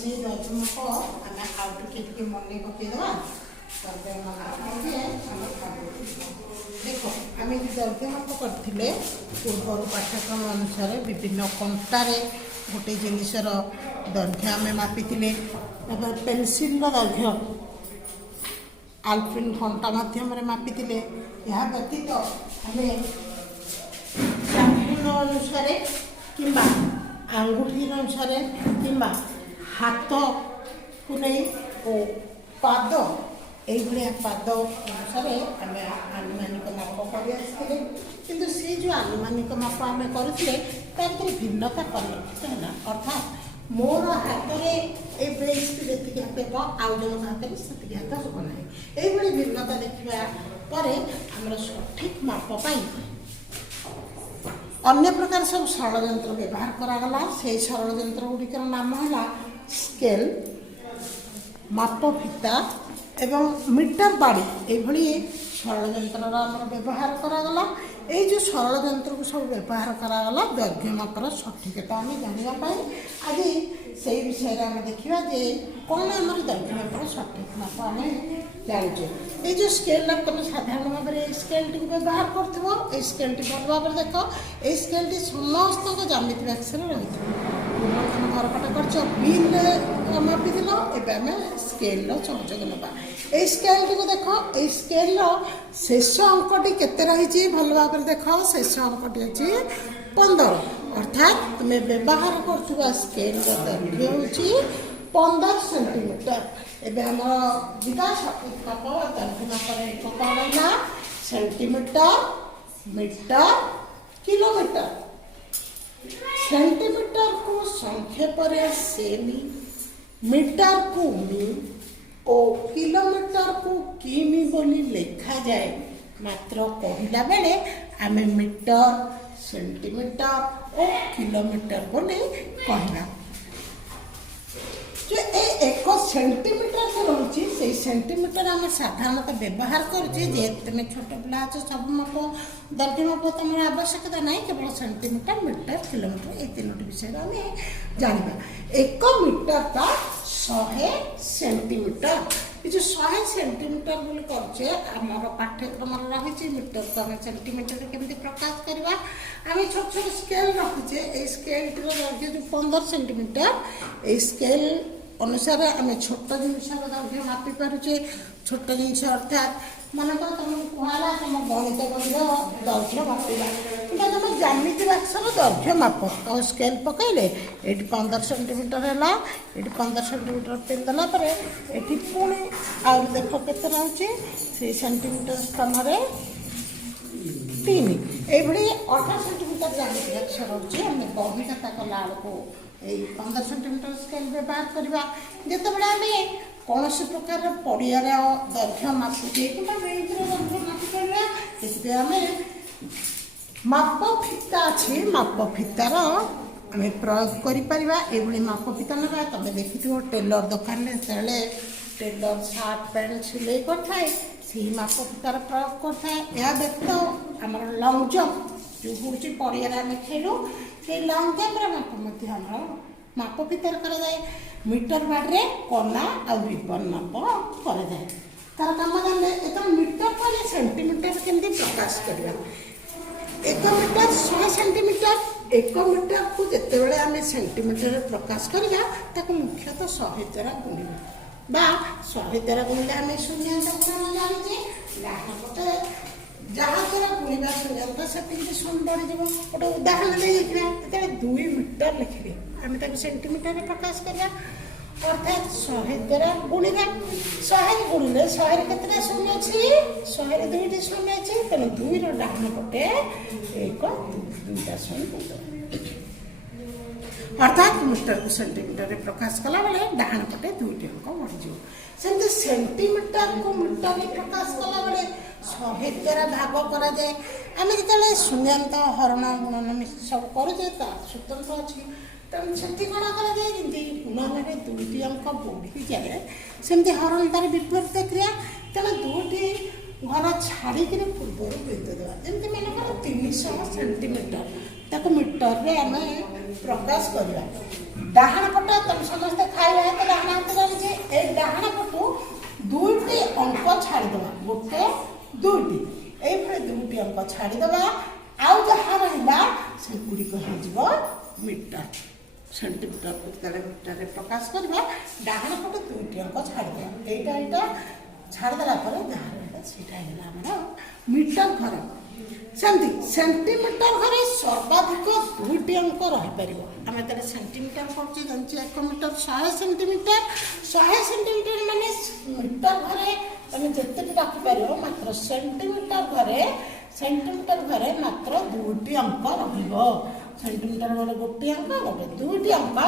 से दर्जनक आम आउ टे मन पकईदे देख आम दर्जनक करते पूर्व पाठ्यक्रम अनुसार विभिन्न कंटार गोटे जिनसर दैर्घ्य आम मापी पेनसिल दैर्घ्य आल्पिन कंटा मध्यम मापी यह व्यतीत आम चाखुन अनुसार कि आंगुठी अनुसार कि हाथ को नहीं पाद ये पाद अनुसार आम आनुमानिक माप कर किंतु से जो आनुमानिक माप आम करते भिन्नता परिलक्षित है अर्थात मोर हाथ में जी हाथ आउ जन हाथ में से हाथ हम ना ये भिन्नता देखा आमर सठिक मापपाई अन्य प्रकार सब सरल यंत्र व्यवहार करागला से सरल यंत्र गुड़िकर नाम है स्केल माप फिता एवं मीटर बाड़ी ये सरल यंत्र व्यवहार करागला ये जो सरल यंत्र को सब व्यवहार करागला दैर्घ्य मापर सठिकता आम जानापी आज से विषय आम देखा जे कौन आम दैर्घ्य मापर सठिक माप आम जाचे ये जो स्केल तुम साधारण भाव में स्केल टी व्यवहार कर स्केल टी भल भाव देख ये स्केल टी समस्त ज्यामिति बक्स रही घर कटा कर बिल मापी एवं आम स्केल सहयोग ना ये स्केल टी को देख ये स्केल शेष अंकटी केते रही भल भाव देख शेष अंकटी अच्छी 15 अर्थात तुम्हें व्यवहार कर स्केल दैर्घ्य हूँ 15 सेंटीमीटर एवं आम जीवा सठिक माप दैर्घ्य मापर कौन है सेंटीमीटर मीटर किलोमीटर सेंटीमीटर को संक्षेप सेमी मीटर को मी और किलोमीटर को किमी बोली लिखा जाए मात्र कहला बेले आम मीटर सेंटीमीटर और किलोमीटर बोली कहना जो एक सेंटीमीटर जो रही से सेंटीमीटर आम साधारणतः व्यवहार करुचे तुम छोट पिला अच्छे सब माप दैर्घ्य माप तुम आवश्यकता ना केवल सेंटीमीटर मीटर किलोमीटर ये तीन विषय आम जाना 1 मीटर का 100 सेंटीमीटर ये जो 100 सेंटीमीटर बोली करे आमर पाठ्यक्रम रही मीटर को आम सेंटीमीटर केमती प्रकाश करवा आम छोट छोट स्केल रखुचे ये स्केल दैर्घ्य जो 15 सेंटीमीटर ये स्केल अनुसार आम छोट जिनस दैर्घ्य मापी पारे छोट जिनस अर्थात मन कर तुम कहला तुम गणित बंधर दैर्घ्य मापा कि तुम ज्यामिति बक्सर दैर्घ्य माप तो स्केल पकईले ये 15 सेंटीमीटर है ये 15 सेंटीमीटर पिंधला ये पुणी आ देख के रही से सेंटीमीटर स्थान 3 ये 18 सेंटीमीटर ज्यामिति बक्स रही आम बही खाता कला बेलू 15 सेंटीमीटर स्केल व्यवहार करवा जितेबाला आम कौन प्रकार पड़िया दैर्घ्य मापुचे कि दैर्घ्य मापी पारा आम माप फिता अच्छे माप फितार आम प्रयोग कर माप फिता ना तुम देखी टेलर दुकान में जो टेलर सार्ट पैंट सिलाई करए से माप फितार प्रयोग करए यह व्यतीत आम लंग जंप जो हूँ पड़िया आम खेलू से लंग जंप माप फितार कराए मीटर बाड़े कना और रिबन माप कराए तार कम जाने एकदम मीटर कहले सेंटीमीटर केमती प्रकाश करवा 1 मीटर 100 सेंटीमीटर 1 मीटर को जिते बड़े आम सेंटीमीटर प्रकाश करवा मुख्यतः 100 द्वारा गुणा 100 द्वारा गुणिले आम शून्य जाने पटे जहाँ द्वारा गुणा शून्य से शून्य बढ़ी गोटे उदाहरण देखा 2 मीटर लिखे आम सेंटीमीटर प्रकाश करवा अर्थात 100 द्वारा गुणा 100 गुणिले 100 के शून्य अच्छी 100 2टी शून्य अच्छी तेणु 2 डाण पटे 1 2टा शून्य अर्थात मीटर को सेंटीमीटर प्रकाश कला बेले डाण पटे 2टी अंक बढ़ी सेमती सेंटीमीटर को मीटर प्रकाश कला बेले 100 द्वारा भाग करा जाए आम जो शून्यंत हरण गुणन सब करुचे स्वतंत्र अच्छी तेणु से कौन कराए गुणन 2टी अंक बढ़ी जाए सेमती हरण तार विपरीत क्रिया तेणु 2टी घर छाड़ी पूर्व बिंदु देवा जमी मन 300 सेंटीमीटर मीटर में आम प्रकाश करवा डाण पटा तुम समस्ते खाइबा ଗୋଟେ ଦୁଇଟି এইভাবে দুটি অঙ্ক ছাড়িদেবা আউ যাহা রহিলা সেগুড়িক হয়ে মিটার সেন্টিমিটার যেতবে মিটারে প্রকাশ করা ডাহাণ পটে দুইটি অঙ্ক ছাড়িদেবা এইটা এইটা ছাড়িদেলা পরে যাহা রহিলা সেটা হল আমার মিটার ঘর সেমতি সেন্টিমিটার ঘরে সর্বাধিক দুইটি অঙ্ক রহিপার আমি তাহলে সেন্টিমিটার করছি জানি 1 মিটার 100 সেন্টিমিটার 100 সেন্টিমিটার মানে মিটার ঘরে তুমি যেতে রাখিপার মাত্র সেন্টিমিটার ঘরে মাত্র দুইটি অঙ্ক রহিব সেন্টিমিটার ঘরে গোটি অঙ্ক গোটে দুইটি অঙ্ক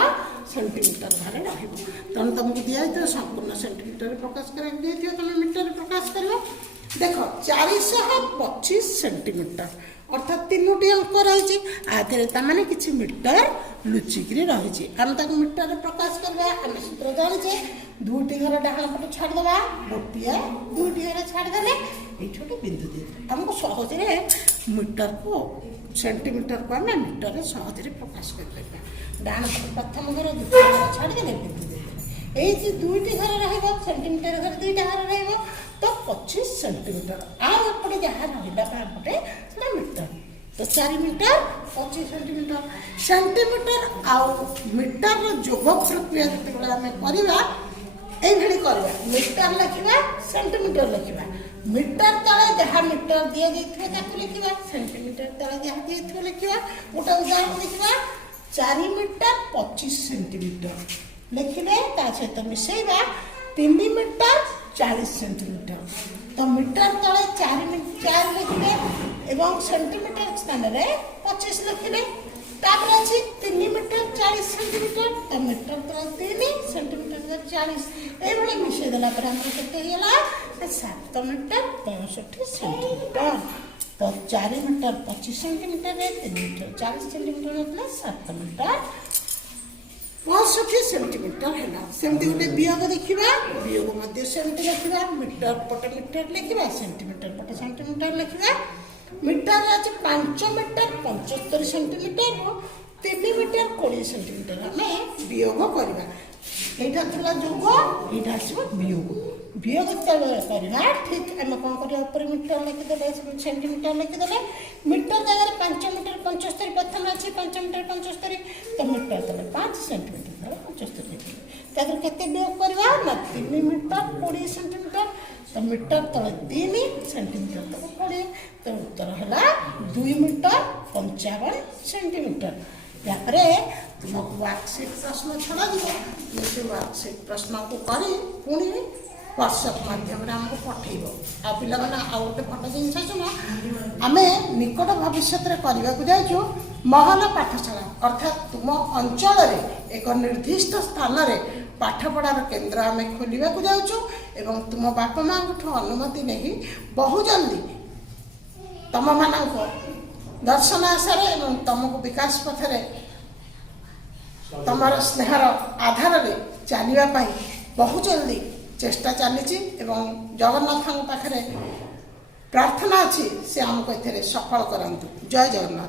সেন্টিমিটার ঘরে রহিব তেমন তোমাকে দিয়েছে সম্পূর্ণ সেন্টিমিটার প্রকাশ করা দিয়েছে তুমি মিটারে প্রকাশ করব দেখ 425 সেন্টিমিটার অর্থাৎ তিনোটি অঙ্ক রয়েছে আধে তার মানে কিছু মিটার লুচিকি রয়েছে আমি তাকে মিটারে প্রকাশ করা আমি সূত্র জানিছে দুটি ঘর ডাহাণ পটে ছাড়িদেবা গোটিয়ে দুইটি ঘরে ছাড়িদেলে এইটি গোটে বিন্দু দিয়ে আমাকে সহজে মিটারକୁ সেন্টিমিটারକୁ আমি মিটারে সহজে প্রকাশ করিপারিবা ডাহাণ পটে প্রথম ঘর দ্বিতীয় ঘর ছাড়িদেলে বিন্দু দিয়ে এই যে দুইটি ঘর রহিব সেন্টিমিটার ঘরে দুইটা ঘর রহিব তো 25 সেন্টিমিটার আর এপটে যাহা রহিলা পটে সেটা মিটার তো 4 মিটার 25 সেন্টিমিটার সেন্টিমিটার আউ মিটার যোগ প্রক্রিয়া যেতবে আমি করিবা এইভাবে করবা মিটার লিখিবা সেন্টিমিটার লিখিবা মিটার তলে যাহা মিটার দিয়ে যাইথিবে তাকে লিখিবা সেন্টিমিটার তলে যাহা দিয়েথিবে লিখিবা গোটা উদাহরণ লিখিবা 4 মিটার 25 সেন্টিমিটার লিখিলে তা সহিত মিশাইবা 3 মিটার 40 সেন্টিমিটার তো মিটার তলে 4 লিখিলে এবং সেন্টিমিটার স্থানে 25 লিখিলে তারপরে আছে 3 মিটার 40 সেন্টিমিটার তো মিটার তলে 3 সেন্টিমিটার 40 এইভাবে মিশাই দেলা পরে আমরা কেতে হইলা 7 মিটার 65 সেন্টিমিটার তো 4 মিটার 25 সেন্টিমিটার 3 মিটার 40 সেন্টিমিটার হলে 7 মিটার 65 সেন্টিমিটার হলা সেমতি গোটে বিয়োগ দেখিবা বিয়োগ মধ্যে সেমতি লিখিবা মিটার পটে মিটার লিখিবা সেন্টিমিটার পটে সেন্টিমিটার লিখিবা মিটার আছে 5 মিটার 75 সেন্টিমিটার 3 মিটার 20 সেন্টিমিটার আমি বিয়োগ করিবা এইটা ଥିଲା যোগ এইটা আসবে বিয়োগ বিয়োগ যেତେବେଳେ କରିବା ঠিক ଆମେ କ'ଣ କରିବା ଉପରେ ମିଟର ଲେଖିଦେଲେ ସେଣ୍ଟିମିଟର ଲେଖିଦେଲେ ମିଟର ଜାଗାରେ 5 ମିଟର 75 ପ୍ରଥମେ ଅଛି 5 ମିଟର 75 ତ ମିଟର ତଳେ 5 ସେଣ୍ଟିମିଟର ତଳେ 75 ଲେଖିଲେ ତାପରେ କେତେ ବିয়োଗ କରିବା ନା 3 ମିଟର 20 ସେଣ୍ଟିମିଟର ତ ମିଟର ତଳେ 3 ସେଣ୍ଟିମିଟର ତଳେ 20 ତ ଉତ୍ତର ହେଲା 2 ମିଟର 55 ସେଣ୍ଟିମିଟର यापरे तुमको वर्कशीट प्रश्न छड़ा दिव से वर्कशीट प्रश्न को करी पुणी व्हाट्सएप माध्यम आमको पठेब आ पिला माने आ गोटे फटो जिन आम निकट भविष्य में करने को जाइछु महल पाठशाला अर्थात तुम अंचल एक निर्दिष्ट स्थान में पाठपढ़ार केन्द्र आम खोलने को जाइछु एवं तुम बापा माँ अनुमति नहीं बहु जल्दी तुम मानक दर्शन आशार एवं तुमको विकास पथरे तुम स्नेहर आधार में चलने बहुत जल्दी चेष्टा चली जगन्नाथ पाखे प्रार्थना अच्छी से आमको ए सफल करंतु जय जगन्नाथ।